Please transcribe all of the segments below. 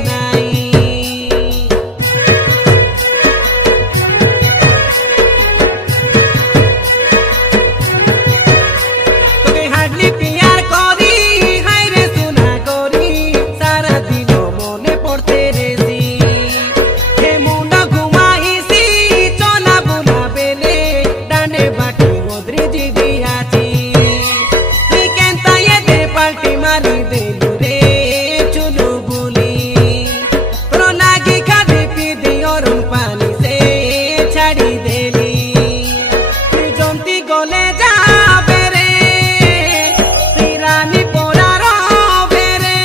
নাই তোকে হাডলি পিয়ার করি হাই রে সোনা করি সারা দিন মনে পড়তে রেছি হে মুন্ড ঘুমাইছি চলা বুলা বেলে ডানে বাটি মদ্রি জিবি আছি তুই কেনতা এতে পাল্টি মারি দেলু রে চুলু বুলি তোর লাগি খাদি পিদি অরুণ পানি সে ছাড়ি দেলি তুই জমতি গলে যাবে রে তুই রানী পড়ার হবে রে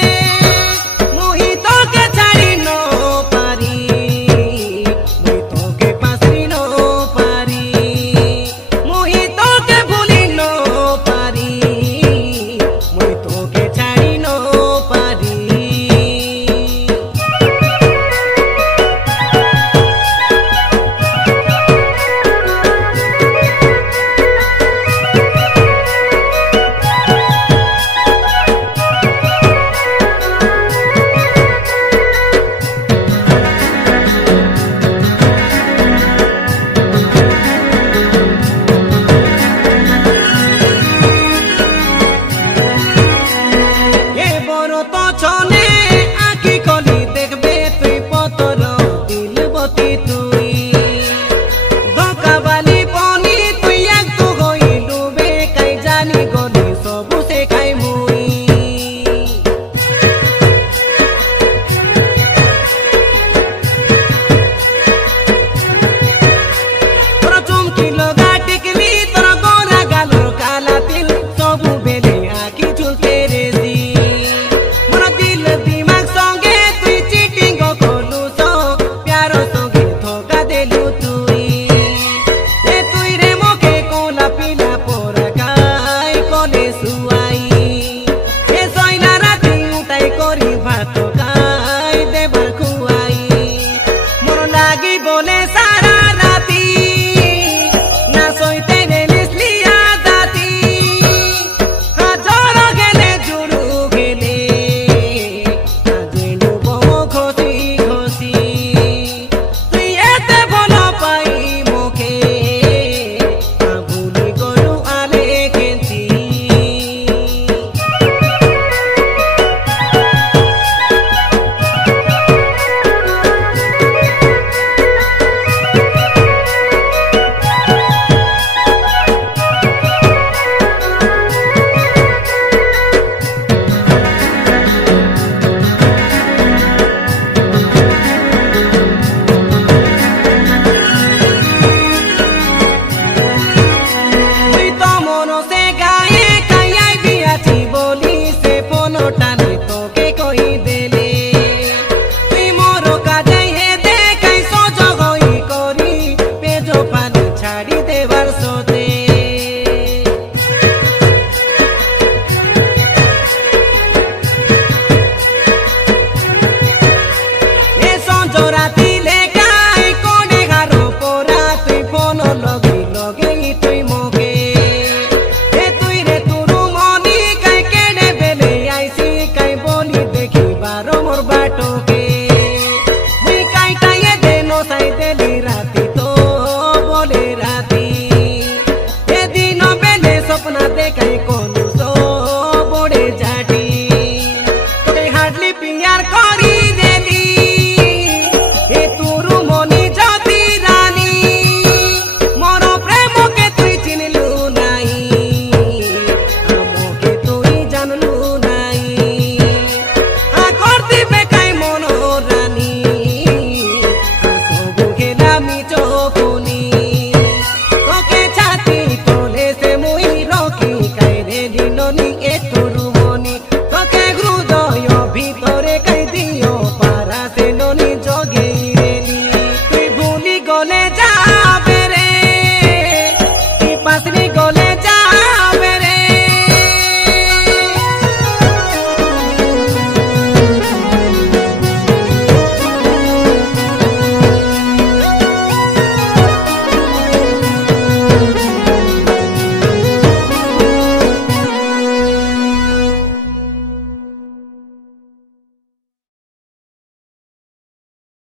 মুহি তোকে ছাড়ি ন পারি মুই তোকে পাসরি ন পারি মুহি তোকে ভুলি ন পারি মুই তোকে ছাড়ি ন পারি এ বড় তো চলে আঁকি কলি দেখবে তুই পতর দিলবতী তুই ধোকাবালি পনি তুই একটু হই ডুবে কাই জানি গলি সবু সে খাই মুই তোর চুমকি লগা টিকলি তোর গোরা গালর কালা তিল সবু বেলে আঁকি চুলতে রেছি মোর দিল দিমাগ সঙ্গে তুই চিটিং করলু সো প্যার সঙ্গে ধোকা দেলু তুই এ তুই রে মোকে কোলা পিলা পোরা খাই কলে শুয়াই এ সইলা রাতি উঠাই করি ভাত খাই দেবার খুয়াই মোর লাগি বলে সারা রাতি না সইতে নেলিস লিয়া দাতি হাজর গেলে জুড়ু গেলে আজেনু বহ খসি খসি তুই এতে ভালো পাই মোকে ভুলি গলু আলে কেন্তি তুই তো মনসে গায়ে কাইয়াই দিয়াছি বলি সে ফোনটানে তোকে কই দেলে তুই মোর কাজে হে দেখাই সজ হই করি পেজ পানি ছাড়ি দেবার সোতে এ সঞ্জ রাতি লেখাই কোনে হারো পোরা তুই ফোন লগে লগেই তুই মোকে এ তুই রে তুরু মনি কাই কেড়ে বেলে আইসি কাই বলি দেখি বারো মোর বাটোকে মুই কাইটাই দে নসাই দেলি রাতি তো বলে রাতি এ দিন বেলে স্বপ্ন দেখাই কোনু সো বড়ে জাটি তোকে হাডলি পিয়ার করি দেলি এ তুরু মনি যদি রানী মোর প্রেমকে তুই চিনলু নাই আমকে তুই জানলু নাই করতে বেকাই মন রানী সবু গেলামি চোখনি তোকে ছাতি তোলে সে মুই রকি কাইরে দিলনি এ তুরু মনি তোকে হৃদয় ভিতরে কাই দিও পারা সে ননি